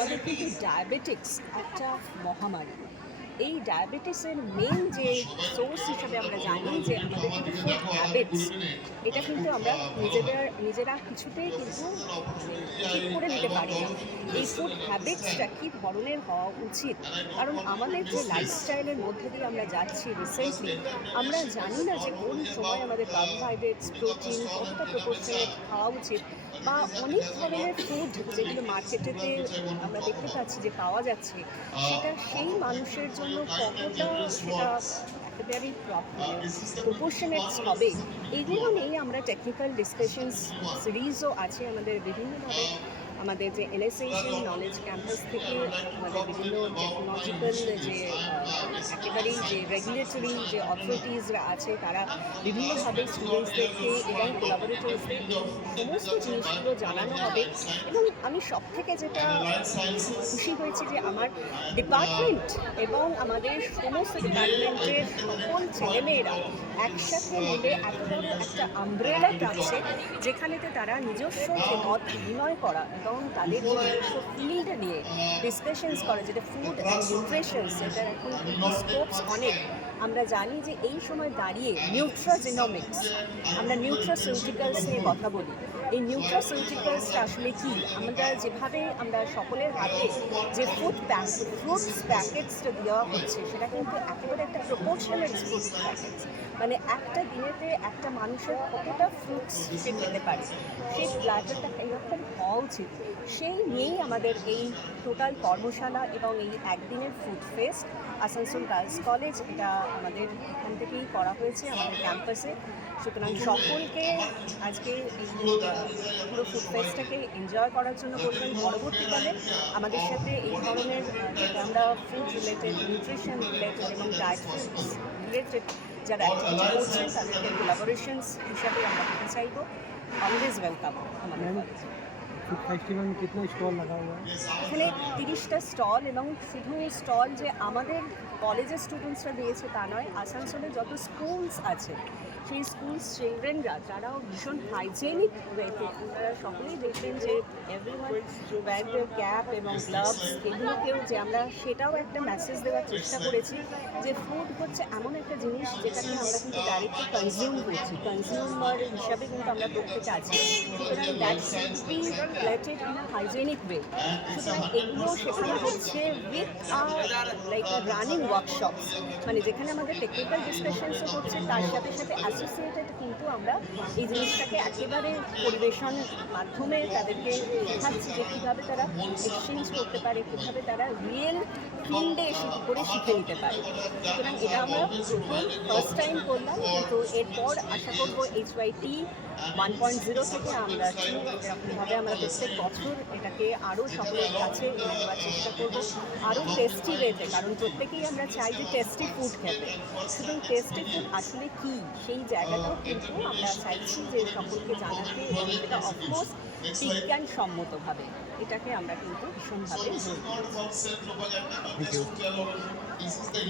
আমাদের কিন্তু ডায়াবেটিক্স একটা মহামারী। এই ডায়াবেটিসের মেন যে সোর্স হিসাবে আমরা জানি যে আমাদের কিন্তু ফুড হ্যাবিটস, এটা কিন্তু আমরা নিজেরা কিছুতেই কিন্তু ঠিক করে নিতে পারি না। এই ফুড হ্যাবিটসটা কী ধরনের হওয়া উচিত, কারণ আমাদের যে লাইফস্টাইলের মধ্যে দিয়ে আমরা যাচ্ছি রিসেন্টলি, আমরা জানি না যে কোন সময় আমাদের কার্বোহাইড্রেটস, প্রোটিন কতটা প্রপোর্শনেট খাওয়া উচিত, বা অনেক ধরনের ফুড যেগুলো মার্কেটেতে আমরা দেখতে পাচ্ছি যে পাওয়া যাচ্ছে, সেটা সেই মানুষের জন্য কতটা সেটা একেবারেই প্রপোর্শনেটস হবে, এগুলো নিয়ে আমরা টেকনিক্যাল ডিসকাশনস সিরিজও আছে আমাদের বিভিন্নভাবে। আমাদের যে এনএসএইচএন নলেজ ক্যাম্পাস থেকে আমাদের বিভিন্ন টেকনোলজিক্যাল যে একেবারেই যে রেগুলেটরি যে অথরিটিসরা আছে, তারা বিভিন্নভাবে স্টুডেন্টসদেরকে এবং কোলাবোরেটরসদের সমস্ত জিনিসগুলো জানানো হবে। এবং আমি সব থেকে যেটা খুশি হয়েছি যে আমার ডিপার্টমেন্ট এবং আমাদের সমস্ত ডিপার্টমেন্টের সকল ছেলেমেয়েরা একসাথে মিলে এত বড় একটা আমব্রেলা টানছে, যেখানেতে তারা নিজস্ব যে মত বিনিময় করা এবং তাদের নিজস্ব ফিল্ড নিয়ে ডিসকাশনস করে, যেটা ফুড অ্যান্ড নিউট্রিশনস, এটার এখন স্কোপস অনেক। আমরা জানি যে এই সময় দাঁড়িয়ে নিউট্রাজিনোমিক্স, আমরা নিউট্রাসিউটিক্যালস নিয়ে কথা বলি। এই নিউট্রাসিউটিক্যালসটা আসলে কি? যেভাবে আমরা সকলের হাতে যে ফ্রুটস প্যাকেটসটা দেওয়া হচ্ছে, সেটা কিন্তু একেবারে একটা প্রপোর্শনাল ফ্রুট প্যাকেটস, মানে একটা দিনেতে একটা মানুষের কতটা ফ্রুটস সে খেতে পারে, সেই প্ল্যাটারটা এরকম হওয়া উচিত। সেই নিয়েই আমাদের এই টোটাল কর্মশালা এবং এই একদিনের food fest Asansol girls college, এটা আমাদের এখান থেকেই করা হয়েছে আমাদের ক্যাম্পাসে। সুতরাং সকলকে আজকে এই পুরো ফুড ফেস্টটাকে এনজয় করার জন্য বলবেন। পরবর্তীকালে আমাদের সাথে এই ধরনের আমরা ফুড রিলেটেড, নিউট্রিশন রিলেটেড এবং ডায়েট রিলেটেড যারা অ্যাক্টিভিটি করছেন, তাদেরকে কোলাবোরেশনস হিসাবে আমরা পেতে চাইব। অলওয়েজ ওয়েলকাম আমাদের কলেজে। फूड फेस्टिवल में कितना स्टॉल लगा हुआ है? এখানে 30টা স্টল, এবং শুধু স্টল যে আমাদের কলেজের স্টুডেন্টসরা দিয়েছে তা নয়, আসানসোলে যত স্কুলস আছে সেই স্কুলস চিলড্রেনরা, যারাও ভীষণ হাইজেনিক ওয়েতে, তারা সকলেই দেখবেন যে এভরিওয়ান ওয়্যার দেয়ার ক্যাপ এবং গ্লাভস, এগুলোকেও যে আমরা সেটাও একটা মেসেজ দেওয়ার চেষ্টা করেছি যে ফুড হচ্ছে এমন একটা জিনিস যেটাকে আমরা কিন্তু ডাইরেক্টলি কনজিউম করছি, কনজিউমার হিসাবে কিন্তু আমরা প্রত্যেকে আছি। সুতরাং that should be plated in a hygienic way. সুতরাং এগুলো শেখানো হচ্ছে উইথ লাইক রানিং ওয়ার্কশপস, মানে যেখানে আমাদের টেকনিক্যাল ডিসকাশনসও হচ্ছে, তার সাথে সাথে অ্যাসোসিয়েটেড কিন্তু আমরা এই জিনিসটাকে একেবারে পরিবেশন মাধ্যমে তাদেরকে শেখাচ্ছি যে কীভাবে তারা এক্সচেঞ্জ করতে পারে, কীভাবে তারা রিয়েল ফিল্ডে এসে কী করে শিখে নিতে পারে। সুতরাং এটা আমরা ফার্স্ট টাইম করলাম, কিন্তু এরপর আশা করবো HYT 1.0 থেকে আমরা এরকমভাবে আমরা প্রত্যেক বছর এটাকে আরও সকলের কাছে এনে দেওয়ার চেষ্টা করবো, আরও টেস্টি ওয়েতে, কারণ প্রত্যেকেই আমরা চাই যে টেস্টি ফুড খেতে। শুধু টেস্টি ফুড আসলে কী, সেই জায়গাটাও কিন্তু আমরা চাইছি যে সকলকে জানাতে, এবং সেটা অফকোর্স বিজ্ঞানসম্মতভাবে, এটাকে আমরা কিন্তু ভীষণভাবে জোর দিই।